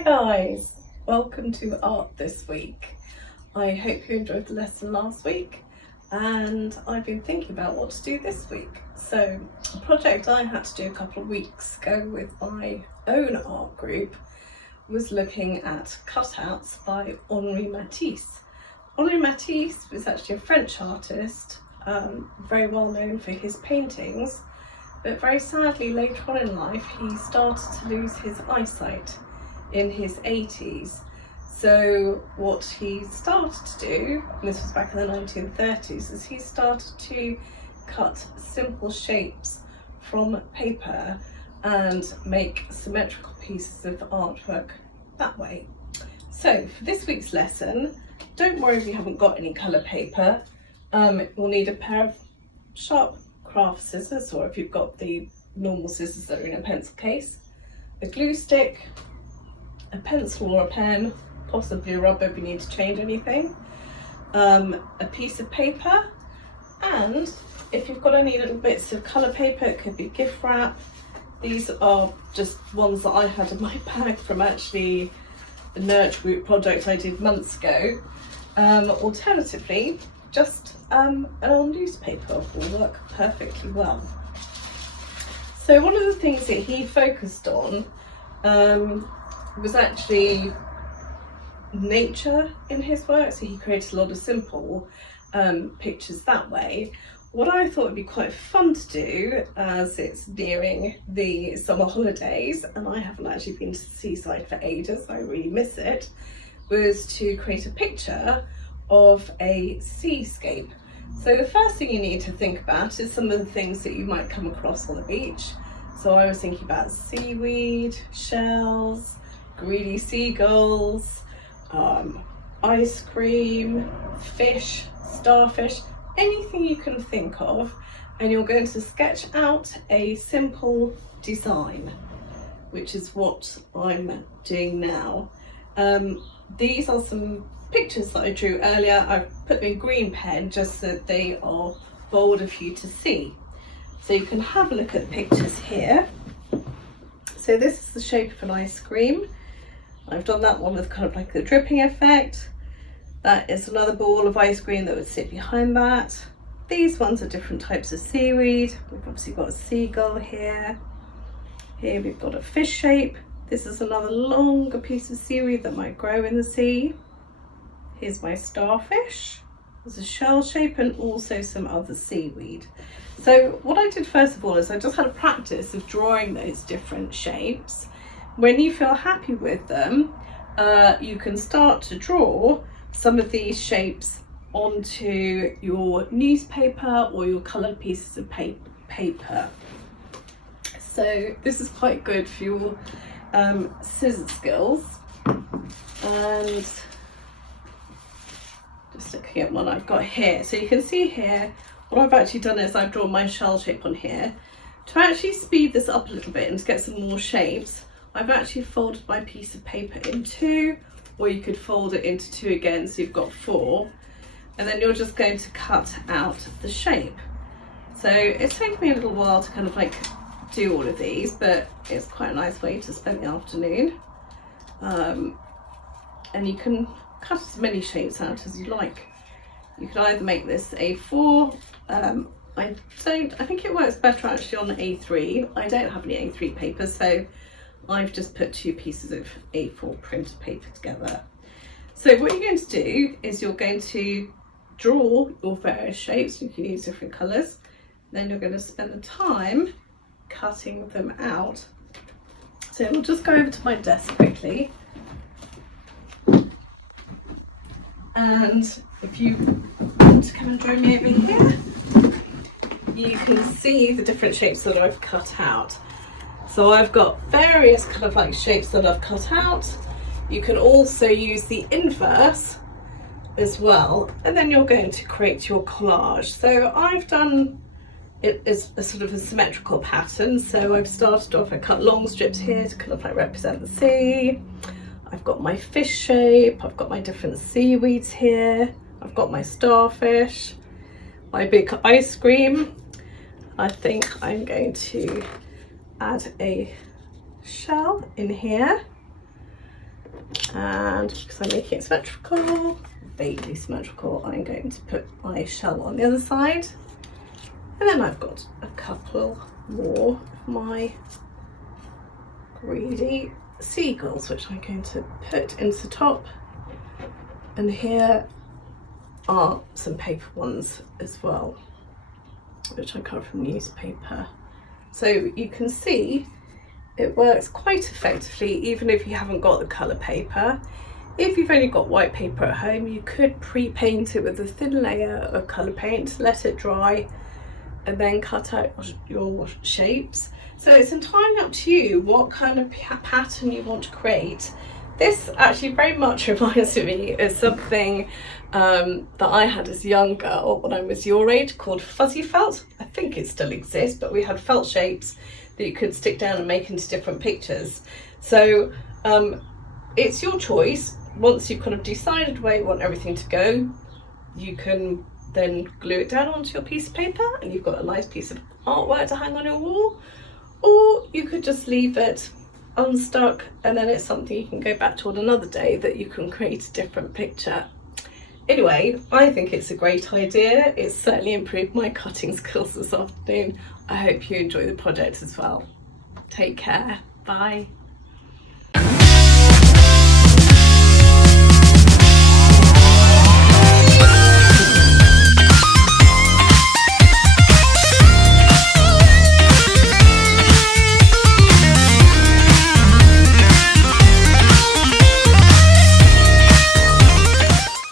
Hi guys, welcome to Art This Week. I hope you enjoyed the lesson last week and I've been thinking about what to do this week. So a project I had to do a couple of weeks ago with my own art group was looking at cutouts by Matisse. Matisse was actually a French artist, very well known for his paintings, but very sadly later on in life he started to lose his eyesight in his 80s. So what he started to do, and this was back in the 1930s, is he started to cut simple shapes from paper and make symmetrical pieces of artwork that way. So for this week's lesson, don't worry if you haven't got any colour paper. We'll need a pair of sharp craft scissors, or if you've got the normal scissors that are in a pencil case, a glue stick, a pencil or a pen, possibly a rubber if you need to change anything, a piece of paper, and if you've got any little bits of colour paper, it could be gift wrap. These are just ones that I had in my bag from actually the Nurture Group project I did months ago. Alternatively, just an old newspaper will work perfectly well. So one of the things that he focused on was actually nature in his work, so he created a lot of simple pictures that way. What I thought would be quite fun to do, as it's nearing the summer holidays and I haven't actually been to the seaside for ages, I really miss it, was to create a picture of a seascape. So the first thing you need to think about is some of the things that you might come across on the beach. So I was thinking about seaweed, shells, greedy seagulls, ice cream, fish, starfish, anything you can think of, and you're going to sketch out a simple design, which is what I'm doing now. These are some pictures that I drew earlier. I've put them in green pen just so that they are bolder for you to see. So you can have a look at the pictures here. So this is the shape of an ice cream. I've done that one with kind of like the dripping effect. That is another ball of ice cream that would sit behind that. These ones are different types of seaweed. We've obviously got a seagull here. Here we've got a fish shape. This is another longer piece of seaweed that might grow in the sea. Here's my starfish. There's a shell shape and also some other seaweed. So what I did first of all is I just had a practice of drawing those different shapes. When you feel happy with them, you can start to draw some of these shapes onto your newspaper or your coloured pieces of paper. So this is quite good for your scissor skills. And just looking at one I've got here. So you can see here, what I've actually done is I've drawn my shell shape on here. To actually speed this up a little bit and to get some more shapes, I've actually folded my piece of paper in two, or you could fold it into two again, so you've got four. And then you're just going to cut out the shape. So it's taken me a little while to kind of like do all of these, but it's quite a nice way to spend the afternoon. And you can cut as many shapes out as you like. You could either make this A4. I think it works better actually on A3. I don't have any A3 paper, so I've just put two pieces of A4 printed paper together. So what you're going to do is you're going to draw your various shapes. You can use different colours. Then you're going to spend the time cutting them out. So we'll just go over to my desk quickly. And if you want to come and join me over here, you can see the different shapes that I've cut out. So I've got various kind of like shapes that I've cut out. You can also use the inverse as well, and then you're going to create your collage. So I've done it as a sort of a symmetrical pattern. So I've started off, I cut long strips here to kind of like represent the sea. I've got my fish shape, I've got my different seaweeds here, I've got my starfish, my big ice cream. I think I'm going to add a shell in here. And because I'm making it symmetrical, vaguely symmetrical, I'm going to put my shell on the other side. And then I've got a couple more of my greedy seagulls, which I'm going to put into the top. And here are some paper ones as well, which I cut from newspaper. So you can see it works quite effectively even if you haven't got the colour paper. If you've only got white paper at home, you could pre-paint it with a thin layer of colour paint, let it dry, and then cut out your shapes. So it's entirely up to you what kind of pattern you want to create. This actually very much reminds me of something that I had as a young girl when I was your age, called fuzzy felt. I think it still exists, but we had felt shapes that you could stick down and make into different pictures. So it's your choice. Once you've kind of decided where you want everything to go, you can then glue it down onto your piece of paper and you've got a nice piece of artwork to hang on your wall. Or you could just leave it unstuck, and then it's something you can go back to on another day that you can create a different picture. Anyway, I think it's a great idea. It's certainly improved my cutting skills this afternoon. I hope you enjoy the project as well. Take care. Bye.